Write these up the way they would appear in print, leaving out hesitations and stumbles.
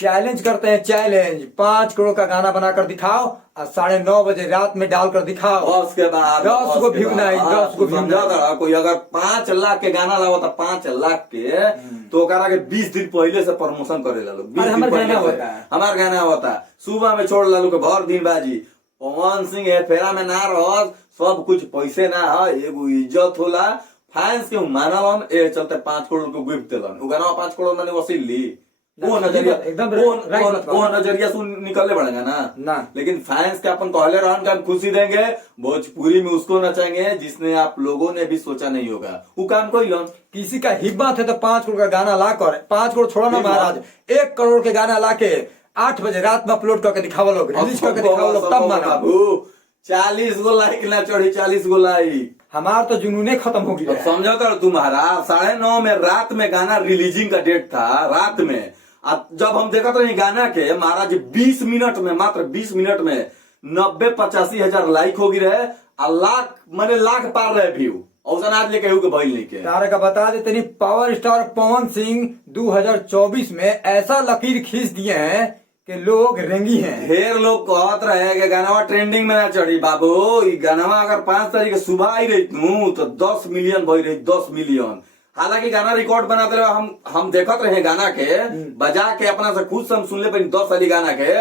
Challenge करते हैं, challenge 5 crore का गाना बनाकर दिखाओ और 9:30 बजे रात में डालकर दिखाओ। और उसके बाद 10 को व्यू नहीं, 10 को व्यू समझा था कोई अगर 5 लाख के गाना लाओ तो 5 लाख के तो ओकरा के 20 दिन पहले से प्रमोशन करे ला लोग। 20 दिन हमार पहले गाना से। होता है। हमार गाना होता है सुबह में छोड़ लालू के भर दिन बाजी पवन सिंह है फेरा में ना रह सब कुछ पैसे ना है एगो इज्जत होला फैंस के मानलन ए चलते 5 करोड़ को गिफ्ट देलन उ गाना 5 करोड़ मैंने वसील ली वो नजरिया एकदम वो नजरिया से निकलने पड़ेगा ना लेकिन फैंस के अपन कहले रहन के हम खुशी देंगे भोजपुरी में उसको नचाएंगे जिसने आप लोगों ने भी सोचा नहीं होगा वो काम कोई लो किसी का हिम्मत है तो 5 करोड़ का गाना लाकर 5 करोड़ छोड़ा ना महाराज 1 करोड़ के गाना लाके 8 बजे रात में अपलोड करके दिखावा लोग, रिलीज करके दिखावा लोग, तब माना। 40 गो लाइक ना चढ़ी 40 गो लाइक हमार तो जुनूने खत्म हो गया। समझो तो तुम्हारा 9:30 में रात में गाना रिलीजिंग का डेट था रात में। अब जब हम देखा तो गाना के महाराज 20 मिनट में मात्र 20 मिनट में 90-85 हजार लाइक होगी रहे और लाख पार रहे व्यू औसन आज लेके के भइल नहीं के तारे का बता देते नहीं पावर स्टार पवन सिंह 2024 में ऐसा लकीर खींच दिए हैं कि लोग रेंगी हैं। ढेर लोग कहत रहे कि गाना ट्रेंडिंग में ना चढ़ी बाबू ई गाना अगर 5 तारीख सुबह आई रही तो 10 मिलियन भई रही 10 मिलियन। हालांकि गाना रिकॉर्ड बनाते रहे हम देखत रहे गाना के बजा के अपना से खुद से हम सुन ले 10 वाली गाना के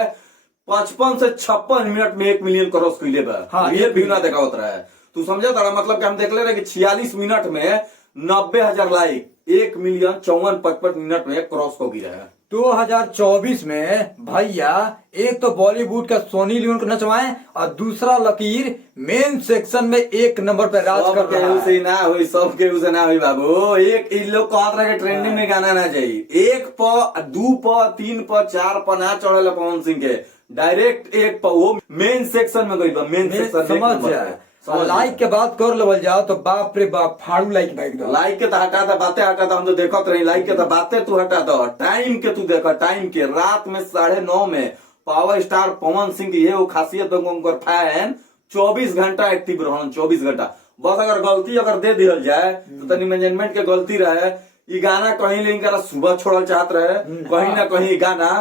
55 से 56 मिनट में 1 मिलियन क्रॉस कैले बा। हाँ, ये भी ना देखा होता है तू समझा था मतलब कि हम देख ले रहे कि 46 मिनट में 90,000 लाइक 1 मिलियन 54-55 मिनट में क्रॉस हो गया है। 2024 में भैया एक तो बॉलीवुड का सोनी लियोन को नचवाएं और दूसरा लकीर मेन सेक्शन में 1 नंबर पे राज कर रहा है। उसे ना हुई सबके उसे ना हुई बाबू एक इन लोग कहत रहे ट्रेंडिंग में गाना ना चाहिए 1 प 2 प 3 प 4 प ना चढ़े पवन सिंह के डायरेक्ट 1 प वो मेन सेक्शन में गई मेन सेक्शन समझ जाए। लाइक के बात कर लेवल जाओ तो बाप रे बाप फाड़ू लाइक भाई दो लाइक के तो हटा था बातें हटा था हम तो देखत रही लाइक के तो बातें तू हटा दो टाइम के तू देखा टाइम के रात में 9:30 में पावर स्टार पवन सिंह की ये वो खासियत उनकर फैन 24 घंटा एक्टिव रहन 24 घंटा। बस अगर गलती अगर दे दिया जाए तो तनी मैनेजमेंट के गलती रहे ये गाना कहीं लेकिन सुबह छोड़ल चाहत रहे कहीं ना कहीं गाना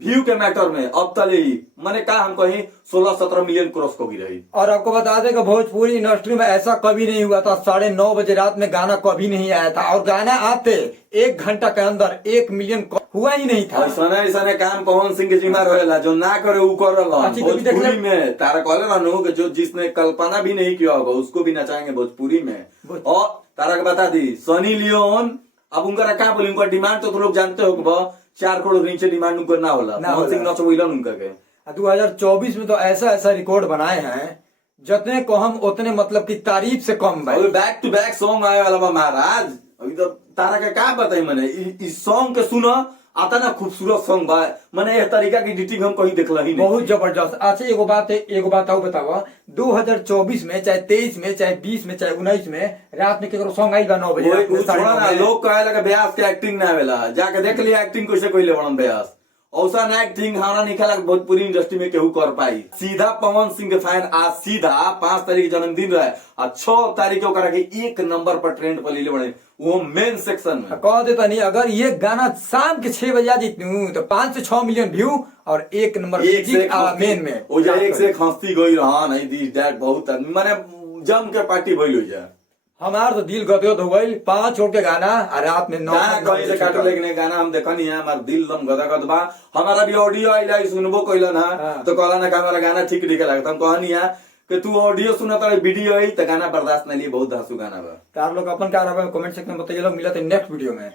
व्यू के मैटर में अब तले मैंने कहा हम कहीं 16-17 मिलियन क्रॉस को भी रही। और आपको बता दें कि भोजपुरी इंडस्ट्री में ऐसा कभी नहीं हुआ था 9:30 बजे रात में गाना कभी नहीं आया था और गाना आते 1 घंटा के अंदर 1 मिलियन हुआ ही नहीं था। ऐसा काम पवन सिंह के जिम्मा रहेला जो ना करे वो कर भोजपुरी में तारा कहले रहनु कि जो जिसने कल्पना भी नहीं किया होगा उसको भी नचाएंगे भोजपुरी में। और तारा के बता दी सनी लियोन अब उनका क्या बोले उनका डिमांड तो लोग जानते हो 4 करोड़ नीचे डिमांड उनका ना होला पवन सिंह ना चोइलन उनका के 2024 में तो ऐसा रिकॉर्ड बनाए हैं जितने को हम उतने मतलब की तारीफ से कम भाई। बैक टू बैक सॉन्ग आए वाला महाराज अभी तो तारा के क्या बताई मैंने इस सॉन्ग के सुना आता ना खूबसूरत सॉन्ग बा मैंने एक तरीका की एडिटिंग हम कहीं देखला ही नहीं बहुत जबरदस्त। अच्छा एगो बात आओ बतावा 2024 में चाहे 23 में चाहे 20 में चाहे 19 में रात में केकरो सॉन्ग आई बा 9 बजे लोग कहे लगा ब्यास के एक्टिंग ना आवेला जाके देख लिया एक्टिंग कैसे कोई बड़न ब्यास औसा एक्टिंग हमारा निकला भोजपुरी इंडस्ट्री में केहू कर पाई। सीधा पवन सिंह के फैन आज सीधा 5 तारीख जन्मदिन रहे और 6 तारीख के 1 नंबर पर ट्रेंड पर ले बड़े वो मेन सेक्शन में कह देता नहीं अगर ये गाना शाम के 6 बजे आ जीतू तो 5 से 6 मिलियन व्यू और 1 नंबर मेन में हो जाए। एक से हंसती गई रहा नहीं दिस डैट बहुत माने जम के पार्टी भइल हो जाए। हमार तो दिल गदगद हो गई 5 छोड़ के गाना और रात में 9 कहीं से काटो लेकिन गाना हम देखा नहीं है हमारा दिल दम गदगद बा। हमारा भी ऑडियो आइला सुनबो कइला ना तो कहला ना हमारा गाना ठीक लिखे लगता हम कहनी है कि तू ऑडियो सुना तो वीडियो आई तो गाना बर्दाश्त नहीं लिए बहुत धासु गाना बा। आप लोग अपन क्या कमेंट सेक्शन में बताइए लोग मिला नेक्स्ट वीडियो में।